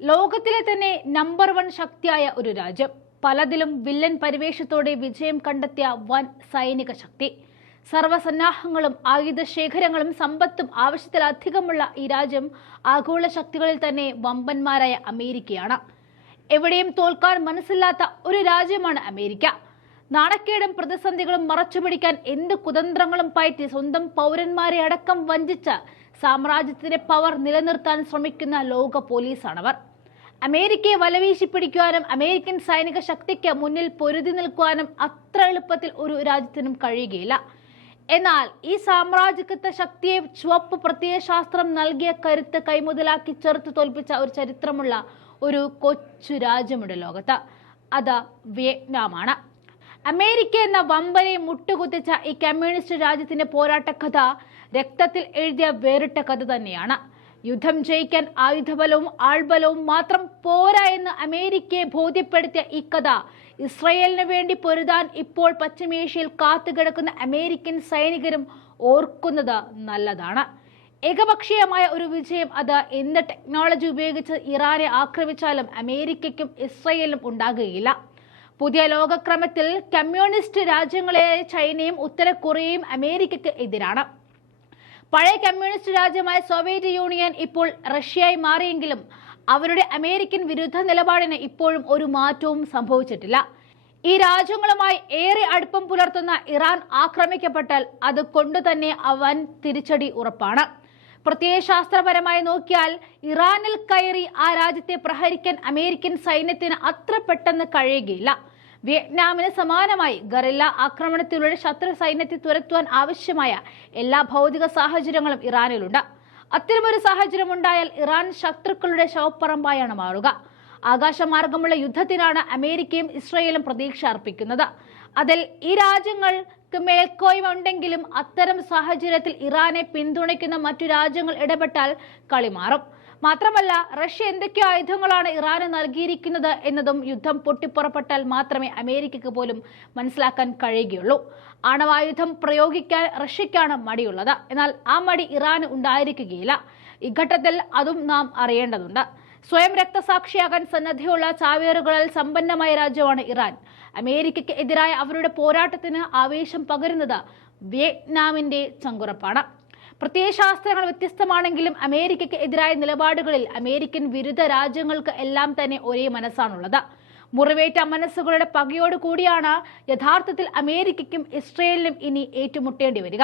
ലോകത്തിലെ തന്നെ നമ്പർ 1 ശക്തിയായ ഒരു രാജ്യം, പലതിലും വില്ലൻ പരിവേഷത്തോടെ വിജയം കണ്ടെത്തിയ വൻ സൈനിക ശക്തി, സർവ്വസന്നാഹങ്ങളും ആയുധശേഖരങ്ങളും സമ്പത്തും ആവശ്യത്തിലധികമുള്ള ഈ രാജ്യം ആഗോള ശക്തികളിൽ തന്നെ വമ്പന്മാരായ അമേരിക്കയാണ്. എവിടെയും തോൽക്കാൻ മനസ്സില്ലാത്ത ഒരു രാജ്യമാണ് അമേരിക്ക. നാണക്കേടും പ്രതിസന്ധികളും മറച്ചുപിടിക്കാൻ എന്ത് കുതന്ത്രങ്ങളും പയറ്റി സ്വന്തം പൗരന്മാരെ അടക്കം വഞ്ചിച്ച സാമ്രാജ്യത്തിന്റെ പവർ നിലനിർത്താൻ ശ്രമിക്കുന്ന ലോക പോലീസാണവർ. അമേരിക്കയെ വലവീശി പിടിക്കുവാനും അമേരിക്കൻ സൈനിക ശക്തിക്ക് മുന്നിൽ പൊരുതി നിൽക്കുവാനും അത്ര എളുപ്പത്തിൽ ഒരു രാജ്യത്തിനും കഴിയുകയില്ല. എന്നാൽ ഈ സാമ്രാജ്യത്വ ശക്തിയെ ചുവപ്പ് പ്രത്യയശാസ്ത്രം നൽകിയ കരുത്ത് കൈമുതലാക്കി ചെറുത്തു തോൽപ്പിച്ച ഒരു ചരിത്രമുള്ള ഒരു കൊച്ചു രാജ്യമുണ്ട് ലോകത്ത്. അത് വിയറ്റ്നാമാണ്. അമേരിക്ക എന്ന വമ്പനെ മുട്ടുകുത്തിച്ച ഈ കമ്മ്യൂണിസ്റ്റ് രാജ്യത്തിന്റെ പോരാട്ട കഥ രക്തത്തിൽ എഴുതിയ വേറിട്ട കഥ തന്നെയാണ്. യുദ്ധം ജയിക്കാൻ ആയുധബലവും ആൾബലവും മാത്രം പോരാ എന്ന് അമേരിക്കയെ ബോധ്യപ്പെടുത്തിയ ഈ കഥ ഇസ്രയേലിന് വേണ്ടി പൊരുതാൻ ഇപ്പോൾ പശ്ചിമേഷ്യയിൽ കാത്തുകിടക്കുന്ന അമേരിക്കൻ സൈനികരും ഓർക്കുന്നത് നല്ലതാണ്. ഏകപക്ഷീയമായ ഒരു വിജയം അത് എന്ത് ടെക്നോളജി ഉപയോഗിച്ച് ഇറാനെ ആക്രമിച്ചാലും അമേരിക്കയ്ക്കും ഇസ്രയേലിനും ഉണ്ടാകുകയില്ല. പുതിയ ലോകക്രമത്തിൽ കമ്മ്യൂണിസ്റ്റ് രാജ്യങ്ങളായ ചൈനയും ഉത്തര കൊറിയയും അമേരിക്കയ്ക്ക് എതിരാണ്. പഴയ കമ്മ്യൂണിസ്റ്റ് രാജ്യമായ സോവിയറ്റ് യൂണിയൻ ഇപ്പോൾ റഷ്യയായി മാറിയെങ്കിലും അവരുടെ അമേരിക്കൻ വിരുദ്ധ നിലപാടിന് ഇപ്പോഴും ഒരു മാറ്റവും സംഭവിച്ചിട്ടില്ല. ഈ രാജ്യങ്ങളുമായി ഏറെ അടുപ്പം പുലർത്തുന്ന ഇറാൻ ആക്രമിക്കപ്പെട്ടാൽ അത് കൊണ്ടുതന്നെ അവൻ തിരിച്ചടി ഉറപ്പാണ്. പ്രത്യയശാസ്ത്രപരമായി നോക്കിയാൽ ഇറാനിൽ കയറി ആ രാജ്യത്തെ പ്രഹരിക്കാൻ അമേരിക്കൻ സൈന്യത്തിന് അത്ര പെട്ടെന്ന് കഴിയുകയില്ല. വിയറ്റ്നാമിന് സമാനമായി ഗറില്ല ആക്രമണത്തിലൂടെ ശത്രു സൈന്യത്തെ തുരത്തുവാൻ ആവശ്യമായ എല്ലാ ഭൗതിക സാഹചര്യങ്ങളും ഇറാനിലുണ്ട്. അത്തരമൊരു സാഹചര്യം ഉണ്ടായാൽ ഇറാൻ ശത്രുക്കളുടെ ശവപ്പറമ്പായാണ് മാറുക. ആകാശമാർഗമുള്ള യുദ്ധത്തിനാണ് അമേരിക്കയും ഇസ്രയേലും പ്രതീക്ഷ അർപ്പിക്കുന്നത്. അതിൽ ഈ രാജ്യങ്ങൾക്ക് മേൽക്കോയ്മ ഉണ്ടെങ്കിലും അത്തരം സാഹചര്യത്തിൽ ഇറാനെ പിന്തുണയ്ക്കുന്ന മറ്റു രാജ്യങ്ങൾ ഇടപെട്ടാൽ കളി മാറും. മാത്രമല്ല, റഷ്യ എന്തൊക്കെ ആയുധങ്ങളാണ് ഇറാന് നൽകിയിരിക്കുന്നത് എന്നതും യുദ്ധം പൊട്ടിപ്പുറപ്പെട്ടാൽ മാത്രമേ അമേരിക്കയ്ക്ക് പോലും മനസ്സിലാക്കാൻ കഴിയുകയുള്ളൂ. ആണവായുധം പ്രയോഗിക്കാൻ റഷ്യക്കാണ് മടിയുള്ളത്. എന്നാൽ ആ മടി ഇറാന് ഉണ്ടായിരിക്കുകയില്ല. ഈ ഘട്ടത്തിൽ അതും നാം അറിയേണ്ടതുണ്ട്. സ്വയം രക്തസാക്ഷിയാകാൻ സന്നദ്ധയുള്ള ചാവേറുകളിൽ സമ്പന്നമായ രാജ്യമാണ് ഇറാൻ. അമേരിക്കയ്ക്ക് എതിരായ അവരുടെ പോരാട്ടത്തിന് ആവേശം പകരുന്നത് വിയറ്റ്നാമിന്റെ ചങ്കുറപ്പാണ്. പ്രത്യയശാസ്ത്രങ്ങൾ വ്യത്യസ്തമാണെങ്കിലും അമേരിക്കയ്ക്ക് എതിരായ നിലപാടുകളിൽ അമേരിക്കൻ വിരുദ്ധ രാജ്യങ്ങൾക്ക് എല്ലാം തന്നെ ഒരേ മനസ്സാണുള്ളത്. മുറിവേറ്റ മനസ്സുകളുടെ പകയോട് കൂടിയാണ് യഥാർത്ഥത്തിൽ അമേരിക്കയ്ക്കും ഇസ്രയേലിനും ഇനി ഏറ്റുമുട്ടേണ്ടി വരിക.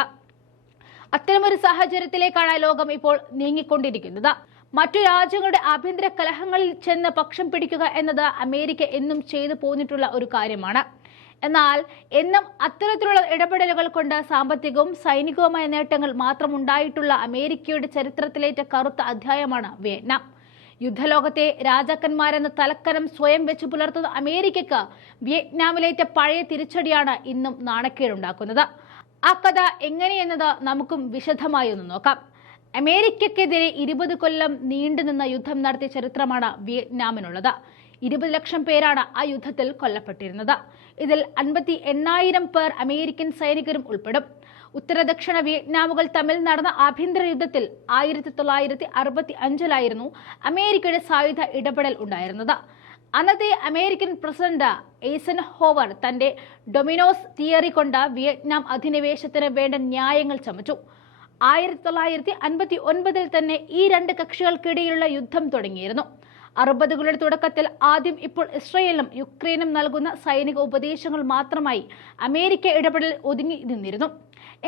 അത്തരമൊരു സാഹചര്യത്തിലേക്കാണ് ലോകം ഇപ്പോൾ നീങ്ങിക്കൊണ്ടിരിക്കുന്നത്. മറ്റു രാജ്യങ്ങളുടെ ആഭ്യന്തര കലഹങ്ങളിൽ ചെന്ന് പക്ഷം പിടിക്കുക എന്നത് അമേരിക്ക എന്നും ചെയ്തു പോന്നിട്ടുള്ള ഒരു കാര്യമാണ്. എന്നാൽ എന്നും അത്തരത്തിലുള്ള ഇടപെടലുകൾ കൊണ്ട് സാമ്പത്തികവും സൈനികവുമായ നേട്ടങ്ങൾ മാത്രം ഉണ്ടായിട്ടുള്ള അമേരിക്കയുടെ ചരിത്രത്തിലേറ്റ കറുത്ത അധ്യായമാണ് വിയറ്റ്നാം. യുദ്ധലോകത്തെ രാജാക്കന്മാരെന്ന തലക്കനം സ്വയം വെച്ച് പുലർത്തുന്ന അമേരിക്കയ്ക്ക് വിയറ്റ്നാമിലേറ്റ പഴയ തിരിച്ചടിയാണ് ഇന്നും നാണക്കേടുണ്ടാക്കുന്നത്. ആ കഥ എങ്ങനെയെന്നത് നമുക്കും വിശദമായി ഒന്ന് നോക്കാം. അമേരിക്കയ്ക്കെതിരെ 20 കൊല്ലം നീണ്ടുനിന്ന യുദ്ധം നടത്തിയ ചരിത്രമാണ് വിയറ്റ്നാമിനുള്ളത്. 20 ലക്ഷം പേരാണ് ആ യുദ്ധത്തിൽ കൊല്ലപ്പെട്ടിരുന്നത്. ഇതിൽ 58,000 പേർ അമേരിക്കൻ സൈനികരും ഉൾപ്പെടും. ഉത്തര ദക്ഷിണ വിയറ്റ്നാമുകൾ തമ്മിൽ നടന്ന ആഭ്യന്തര യുദ്ധത്തിൽ 1965 അമേരിക്കയുടെ സായുധ ഇടപെടൽ ഉണ്ടായിരുന്നത്. അന്നത്തെ അമേരിക്കൻ പ്രസിഡന്റ് എയ്സൻഹോവർ തന്റെ ഡൊമിനോസ് തിയറി കൊണ്ട് വിയറ്റ്നാം അധിനിവേശത്തിന് വേണ്ട ന്യായങ്ങൾ ചമച്ചു. 1959 തന്നെ ഈ രണ്ട് കക്ഷികൾക്കിടയിലുള്ള യുദ്ധം തുടങ്ങിയിരുന്നു. 60കളുടെ തുടക്കത്തിൽ ആദ്യം ഇപ്പോൾ ഇസ്രയേലും യുക്രൈനും നൽകുന്ന സൈനിക ഉപദേശങ്ങൾ മാത്രമായി അമേരിക്ക ഇടപെടൽ ഒതുങ്ങി നിന്നിരുന്നു.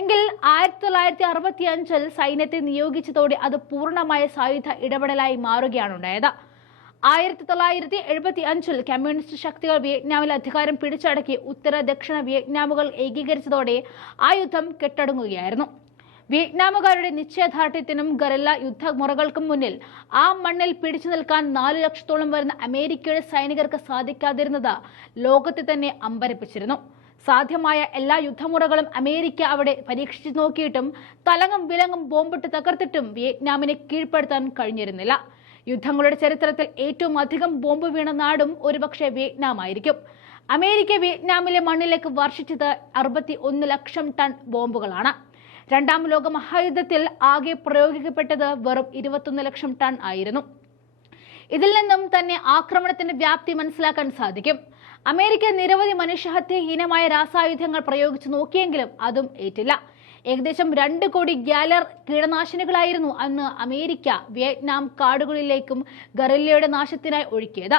എങ്കിൽ 1965 സൈന്യത്തെ നിയോഗിച്ചതോടെ അത് പൂർണ്ണമായ സായുധ ഇടപെടലായി മാറുകയാണ് ഉണ്ടായത്. 1975 കമ്മ്യൂണിസ്റ്റ് ശക്തികൾ വിയറ്റ്നാമിൽ അധികാരം പിടിച്ചടക്കി ഉത്തര ദക്ഷിണ വിയറ്റ്നാമുകൾ ഏകീകരിച്ചതോടെ ആ യുദ്ധം കെട്ടടങ്ങുകയായിരുന്നു. വിയറ്റ്നാമുകാരുടെ നിശ്ചയദാർഢ്യത്തിനും ഗറില്ല യുദ്ധമുറകൾക്കും മുന്നിൽ ആ മണ്ണിൽ പിടിച്ചു നിൽക്കാൻ 4 ലക്ഷത്തോളം വരുന്ന അമേരിക്കയുടെ സൈനികർക്ക് സാധിക്കാതിരുന്നത് ലോകത്തെ തന്നെ അമ്പരപ്പിച്ചിരുന്നു. സാധ്യമായ എല്ലാ യുദ്ധമുറകളും അമേരിക്ക അവിടെ പരീക്ഷിച്ചു നോക്കിയിട്ടും തലങ്ങും വിലങ്ങും ബോംബിട്ട് തകർത്തിട്ടും വിയറ്റ്നാമിനെ കീഴ്പ്പെടുത്താൻ കഴിഞ്ഞിരുന്നില്ല. യുദ്ധങ്ങളുടെ ചരിത്രത്തിൽ ഏറ്റവും അധികം ബോംബ് വീണ നാടും ഒരുപക്ഷെ വിയറ്റ്നാം ആയിരിക്കും. അമേരിക്ക വിയറ്റ്നാമിലെ മണ്ണിലേക്ക് വർഷിച്ചത് 61 ലക്ഷം ടൺ ബോംബുകളാണ്. രണ്ടാം ലോക മഹായുദ്ധത്തിൽ ആകെ പ്രയോഗിക്കപ്പെട്ടത് വെറും 21 ലക്ഷം ടൺ ആയിരുന്നു. ഇതിൽ നിന്നും തന്നെ ആക്രമണത്തിന്റെ വ്യാപ്തി മനസ്സിലാക്കാൻ സാധിക്കും. അമേരിക്ക നിരവധി മനുഷ്യഹത്യഹീനമായ രാസായുധങ്ങൾ പ്രയോഗിച്ചു നോക്കിയെങ്കിലും അതും ഏറ്റില്ല. ഏകദേശം 2 കോടി ഗാലർ കീടനാശിനികളായിരുന്നു അന്ന് അമേരിക്ക വിയറ്റ്നാം കാടുകളിലേക്കും ഗറില്ലയുടെ നാശത്തിനായി ഒഴുക്കിയത്.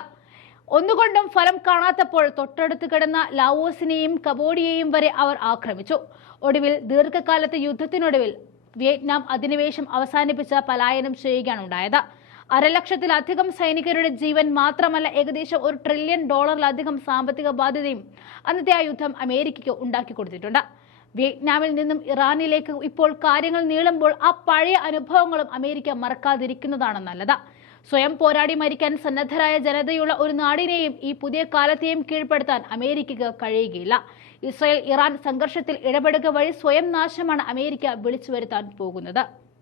ഒന്നുകൊണ്ടും ഫലം കാണാത്തപ്പോൾ തൊട്ടടുത്ത് കിടന്ന ലാവോസിനെയും കംബോഡിയയെയും വരെ അവർ ആക്രമിച്ചു. ഒടുവിൽ ദീർഘകാലത്തെ യുദ്ധത്തിനൊടുവിൽ വിയറ്റ്നാം അധിനിവേശം അവസാനിപ്പിച്ച് പലായനം ചെയ്യുകയാണ് ഉണ്ടായത്. 1,00,000-ലധികം സൈനികരുടെ ജീവൻ മാത്രമല്ല, ഏകദേശം $1 ട്രില്യൺ സാമ്പത്തിക ബാധ്യതയും അന്നത്തെ ആ യുദ്ധം അമേരിക്കയ്ക്ക് ഉണ്ടാക്കി കൊടുത്തിട്ടുണ്ട്. വിയറ്റ്നാമിൽ നിന്നും ഇറാനിലേക്ക് ഇപ്പോൾ കാര്യങ്ങൾ നീളുമ്പോൾ ആ പഴയ അനുഭവങ്ങളും അമേരിക്ക മറക്കാതിരിക്കുന്നതാണ് നല്ലത്. സ്വയം പോരാടി മരിക്കാൻ സന്നദ്ധരായ ജനതയുള്ള ഒരു നാടിനെയും ഈ പുതിയ കാലത്തെയും കീഴ്പ്പെടുത്താൻ അമേരിക്കയ്ക്ക് കഴിയുകയില്ല. ഇസ്രായേൽ ഇറാൻ സംഘർഷത്തിൽ ഇടപെടുക വഴി സ്വയം നാശമാണ് അമേരിക്ക വിളിച്ചു വരുത്താൻ പോകുന്നത്.